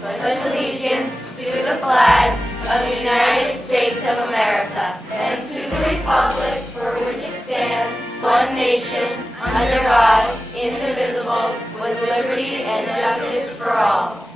pledge allegiance to the flag of the United States of America and to the republic for which it stands, one nation, under God, indivisible, with liberty and justice for all.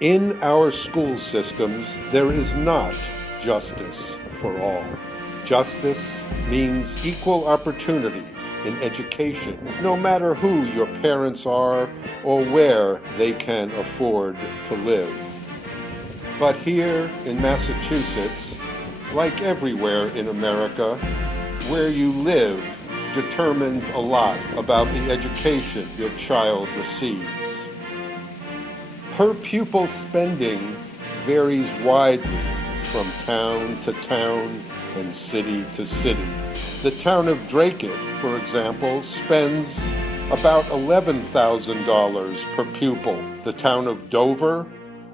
In our school systems, there is not justice for all. Justice means equal opportunity in education, no matter who your parents are or where they can afford to live. But here in Massachusetts, like everywhere in America, where you live determines a lot about the education your child receives. Per pupil spending varies widely from town to town and city to city. The town of Dracut, for example, spends about $11,000 per pupil. The town of Dover,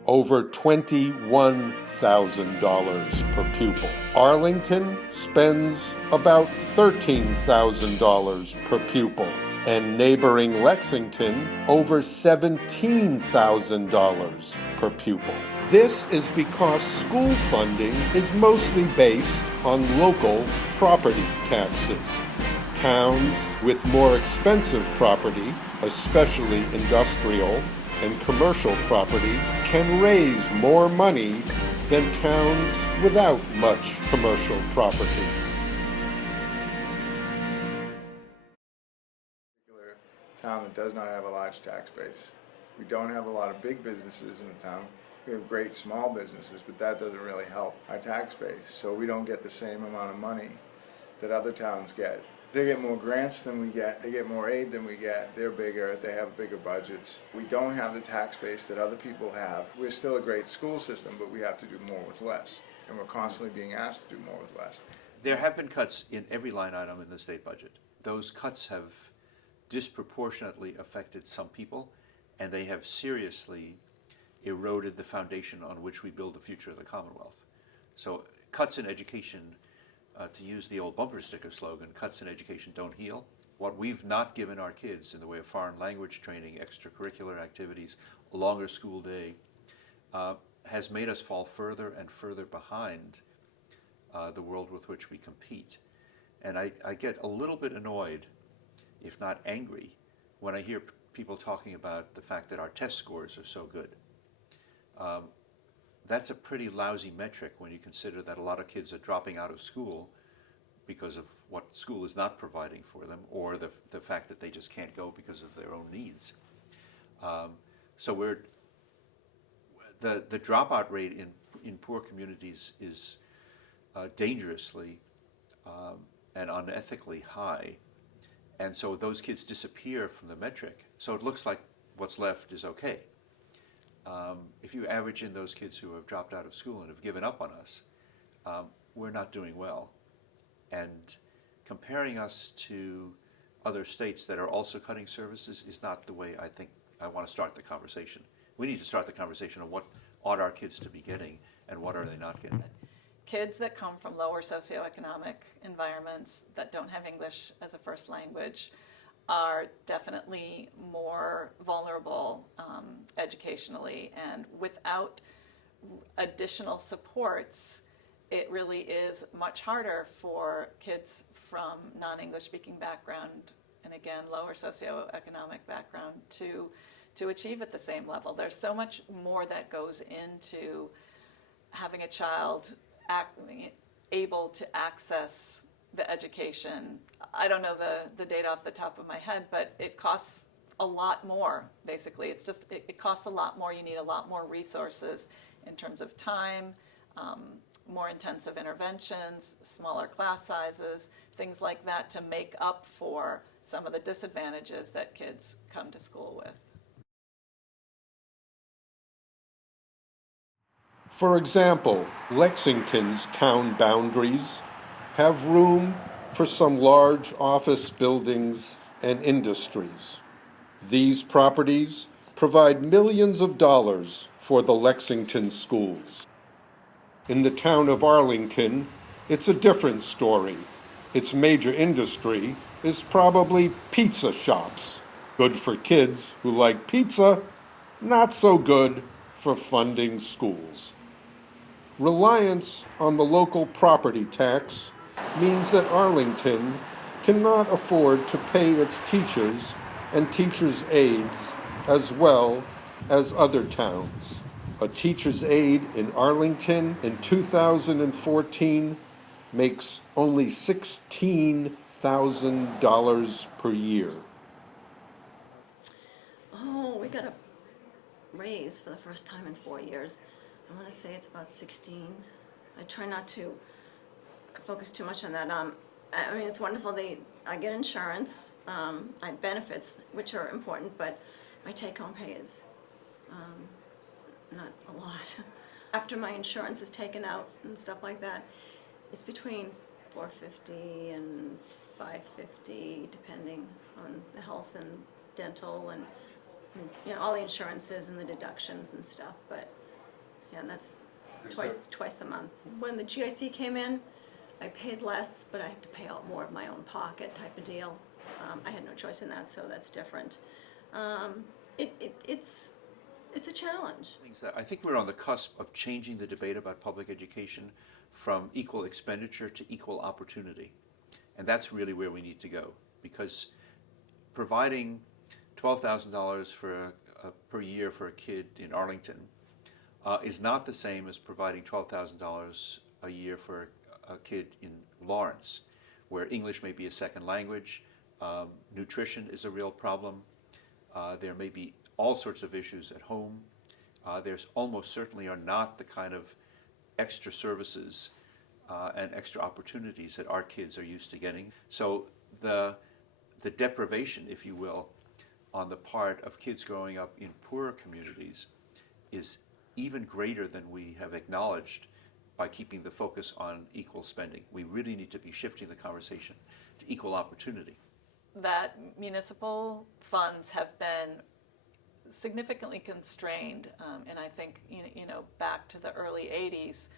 over $21,000 per pupil. Arlington spends about $13,000 per pupil. And neighboring Lexington, over $17,000 per pupil. This is because school funding is mostly based on local property taxes. Towns with more expensive property, especially industrial and commercial property, can raise more money than towns without much commercial property. Town that does not have a large tax base. We don't have a lot of big businesses in the town. We have great small businesses, but that doesn't really help our tax base. So we don't get the same amount of money that other towns get. They get more grants than we get. They get more aid than we get. They're bigger. They have bigger budgets. We don't have the tax base that other people have. We're still a great school system, but we have to do more with less. And we're constantly being asked to do more with less. There have been cuts in every line item in the state budget. Those cuts have disproportionately affected some people, and they have seriously eroded the foundation on which we build the future of the Commonwealth. So cuts in education, to use the old bumper sticker slogan, cuts in education don't heal. What we've not given our kids in the way of foreign language training, extracurricular activities, a longer school day, has made us fall further and further behind the world with which we compete. And I get a little bit annoyed, if not angry, when I hear people talking about the fact that our test scores are so good. That's a pretty lousy metric when you consider that a lot of kids are dropping out of school because of what school is not providing for them, or the fact that they just can't go because of their own needs. So the dropout rate in poor communities is dangerously and unethically high. And so those kids disappear from the metric. So it looks like what's left is okay. If you average in those kids who have dropped out of school and have given up on us, we're not doing well. And comparing us to other states that are also cutting services is not the way I think I want to start the conversation. We need to start the conversation on what ought our kids to be getting and what are they not getting. Kids that come from lower socioeconomic environments that don't have English as a first language are definitely more vulnerable educationally, and without additional supports, it really is much harder for kids from non-English speaking background, and again, lower socioeconomic background, to achieve at the same level. There's so much more that goes into having a child able to access the education. I don't know the data off the top of my head, but it costs a lot more, basically. It's just, it costs a lot more. You need a lot more resources in terms of time, more intensive interventions, smaller class sizes, things like that to make up for some of the disadvantages that kids come to school with. For example, Lexington's town boundaries have room for some large office buildings and industries. These properties provide millions of dollars for the Lexington schools. In the town of Arlington, it's a different story. Its major industry is probably pizza shops. Good for kids who like pizza, not so good for funding schools. Reliance on the local property tax means that Arlington cannot afford to pay its teachers and teachers' aides as well as other towns. A teacher's aide in Arlington in 2014 makes only $16,000 per year. Oh, we got a raise for the first time in 4 years. I want to say it's about 16. I try not to focus too much on that. I mean, it's wonderful. I get insurance, I have benefits, which are important, but my take-home pay is not a lot. After my insurance is taken out and stuff like that, it's between $450 and $550, depending on the health and dental and all the insurances and the deductions and stuff. But yeah, and that's twice a month. When the GIC came in, I paid less, but I have to pay out more of my own pocket type of deal. I had no choice in that, so that's different. It's a challenge. I think we're on the cusp of changing the debate about public education from equal expenditure to equal opportunity. And that's really where we need to go, because providing $12,000 per year for a kid in Arlington is not the same as providing $12,000 a year for a kid in Lawrence, where English may be a second language, nutrition is a real problem, there may be all sorts of issues at home. There's almost certainly are not the kind of extra services and extra opportunities that our kids are used to getting. So the deprivation, if you will, on the part of kids growing up in poorer communities is even greater than we have acknowledged by keeping the focus on equal spending. We really need to be shifting the conversation to equal opportunity. That municipal funds have been significantly constrained, and I think back to the early 80s.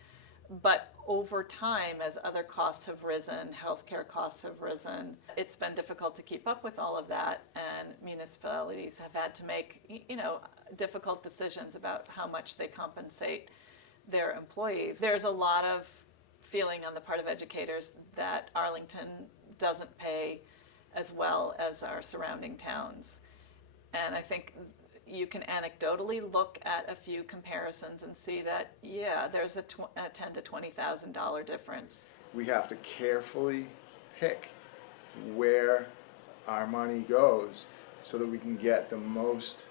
But over time, as other costs have risen, healthcare costs have risen, it's been difficult to keep up with all of that, and municipalities have had to make difficult decisions about how much they compensate their employees. There's a lot of feeling on the part of educators that Arlington doesn't pay as well as our surrounding towns. And I think you can anecdotally look at a few comparisons and see that, yeah, there's a $10,000 to $20,000 difference. We have to carefully pick where our money goes so that we can get the most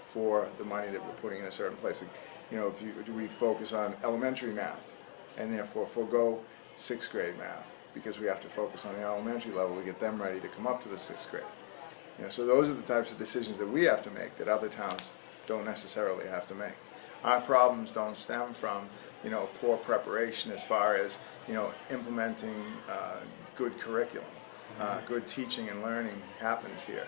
for the money that we're putting in a certain place. Do we focus on elementary math and therefore forego 6th grade math because we have to focus on the elementary level to get them ready to come up to the 6th grade? So those are the types of decisions that we have to make that other towns don't necessarily have to make. Our problems don't stem from, poor preparation as far as, implementing good curriculum. Good teaching and learning happens here.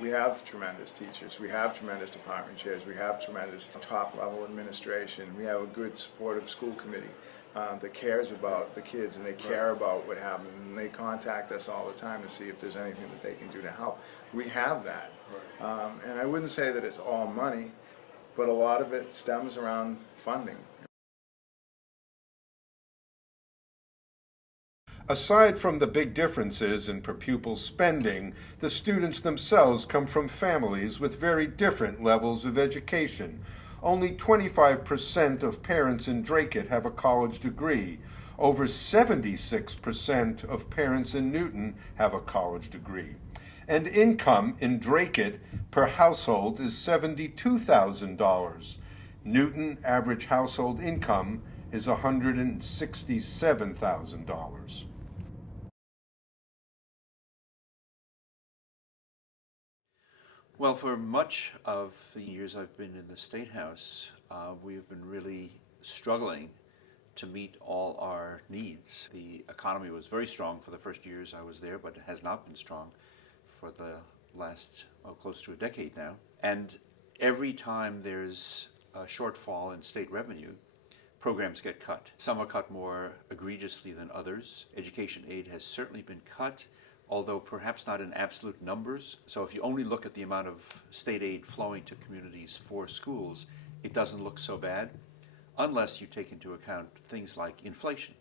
We have tremendous teachers. We have tremendous department chairs. We have tremendous top-level administration. We have a good supportive school committee that cares about the kids, and they care about what happens, and they contact us all the time to see if there's anything that they can do to help. We have that. And I wouldn't say that it's all money, but a lot of it stems around funding. Aside from the big differences in per pupil spending, the students themselves come from families with very different levels of education. Only 25% of parents in Dracut have a college degree. Over 76% of parents in Newton have a college degree. And income in Dracut per household is $72,000. Newton average household income is $167,000. Well, for much of the years I've been in the State House, we've been really struggling to meet all our needs. The economy was very strong for the first years I was there, but it has not been strong for the last close to a decade now. And every time there's a shortfall in state revenue, programs get cut. Some are cut more egregiously than others. Education aid has certainly been cut, although perhaps not in absolute numbers. So if you only look at the amount of state aid flowing to communities for schools, it doesn't look so bad, unless you take into account things like inflation,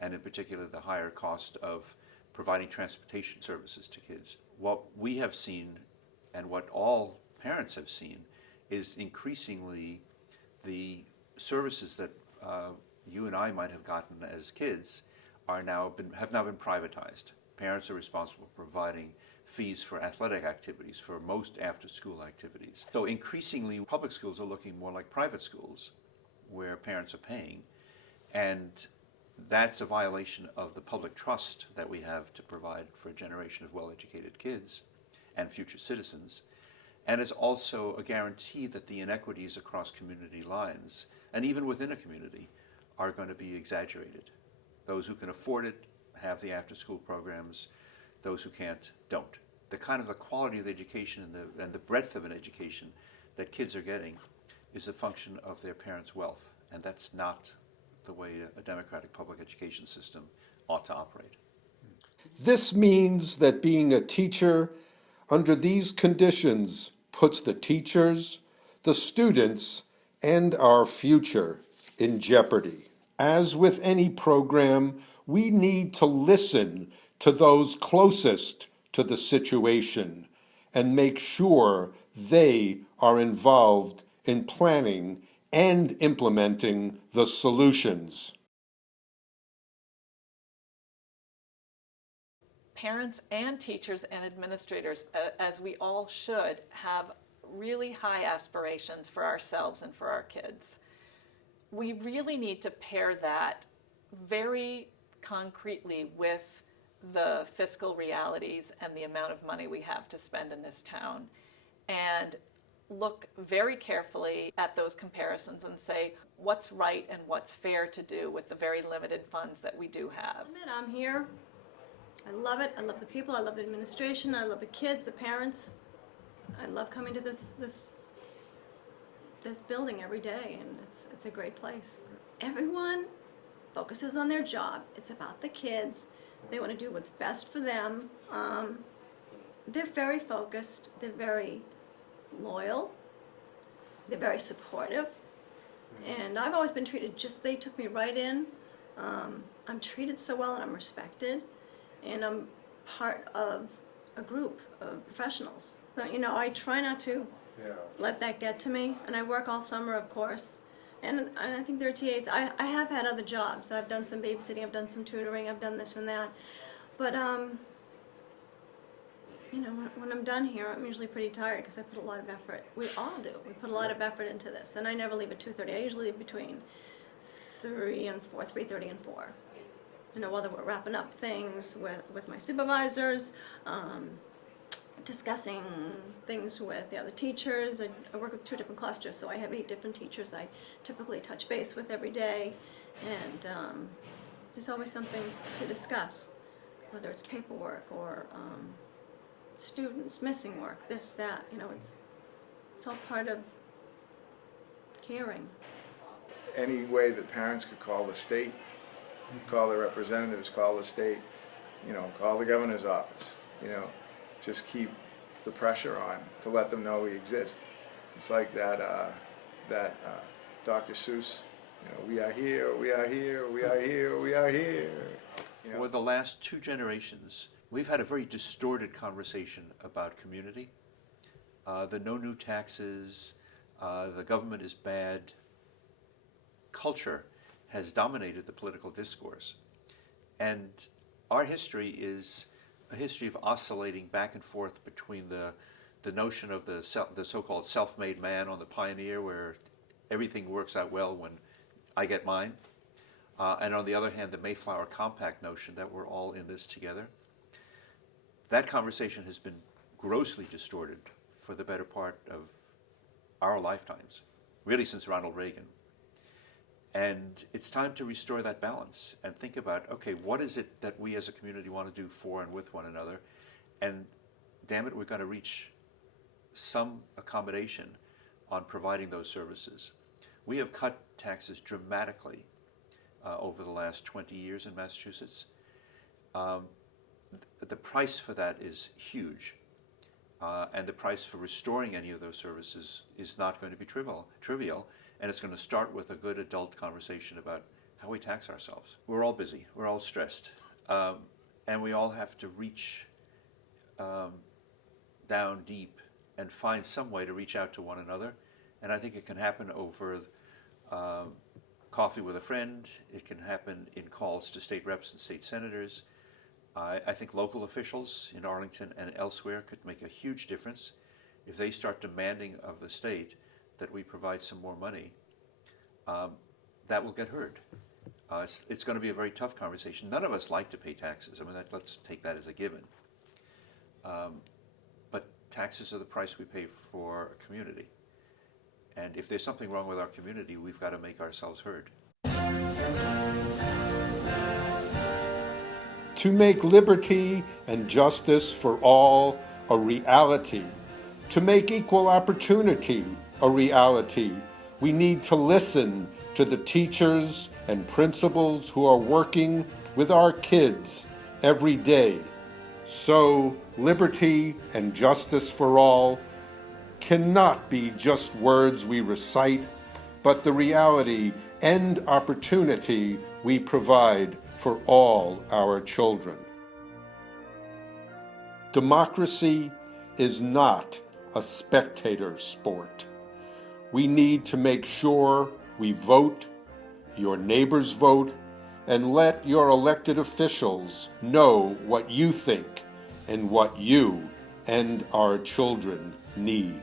and in particular the higher cost of providing transportation services to kids. What we have seen, and what all parents have seen, is increasingly the services that you and I might have gotten as kids have now been privatized. Parents are responsible for providing fees for athletic activities, for most after-school activities. So increasingly, public schools are looking more like private schools, where parents are paying, and that's a violation of the public trust that we have to provide for a generation of well-educated kids and future citizens. And it's also a guarantee that the inequities across community lines, and even within a community, are going to be exaggerated. Those who can afford it have the after-school programs. Those who can't, don't. The kind of the quality of the education and the breadth of an education that kids are getting is a function of their parents' wealth, and that's not the way a democratic public education system ought to operate. This means that being a teacher under these conditions puts the teachers, the students, and our future in jeopardy. As with any program, we need to listen to those closest to the situation and make sure they are involved in planning and implementing the solutions. Parents and teachers and administrators, as we all should, have really high aspirations for ourselves and for our kids. We really need to pair that very concretely with the fiscal realities and the amount of money we have to spend in this town, and look very carefully at those comparisons and say what's right and what's fair to do with the very limited funds that we do have. I'm here. I love it. I love the people. I love the administration. I love the kids, the parents. I love coming to this building every day, and it's a great place. Everyone focuses on their job. It's about the kids. They want to do what's best for them. They're very focused. They're very loyal. They're very supportive. And I've always been treated they took me right in. I'm treated so well, and I'm respected. And I'm part of a group of professionals. So, I try not to let that get to me. And I work all summer, of course. And I think there are TAs. I have had other jobs. I've done some babysitting, I've done some tutoring, I've done this and that. But, when I'm done here, I'm usually pretty tired because I put a lot of effort. We all do. We put a lot of effort into this. And I never leave at 2:30. I usually leave between 3 and 4, 3:30 and 4. Whether we're wrapping up things with my supervisors, discussing things with the other teachers. I work with 2 different clusters, so I have 8 different teachers I typically touch base with every day, and there's always something to discuss, whether it's paperwork or students missing work, this, that, it's all part of caring. Any way that parents could call the state, call their representatives, call the state, call the governor's office, just keep the pressure on to let them know we exist. It's like that Dr. Seuss, we are here, we are here, we are here, we are here. For the last 2 generations, we've had a very distorted conversation about community. The no new taxes, the government is bad culture has dominated the political discourse. And our history is a history of oscillating back and forth between the notion of the so-called self-made man on the Pioneer, where everything works out well when I get mine, and on the other hand, the Mayflower Compact notion that we're all in this together. That conversation has been grossly distorted for the better part of our lifetimes, really since Ronald Reagan. And it's time to restore that balance and think about, okay, what is it that we as a community want to do for and with one another? And damn it, we're going to reach some accommodation on providing those services. We have cut taxes dramatically over the last 20 years in Massachusetts. The price for that is huge. And the price for restoring any of those services is not going to be trivial, and it's going to start with a good adult conversation about how we tax ourselves. We're all busy, we're all stressed, and we all have to reach down deep and find some way to reach out to one another. And I think it can happen over coffee with a friend. It can happen in calls to state reps and state senators. I think local officials in Arlington and elsewhere could make a huge difference if they start demanding of the state that we provide some more money. That will get heard. It's going to be a very tough conversation. None of us like to pay taxes. I mean, let's take that as a given. But taxes are the price we pay for a community. And if there's something wrong with our community, we've got to make ourselves heard. To make liberty and justice for all a reality, to make equal opportunity a reality, we need to listen to the teachers and principals who are working with our kids every day. So, liberty and justice for all cannot be just words we recite, but the reality and opportunity we provide for all our children. Democracy is not a spectator sport. We need to make sure we vote, your neighbors vote, and let your elected officials know what you think and what you and our children need.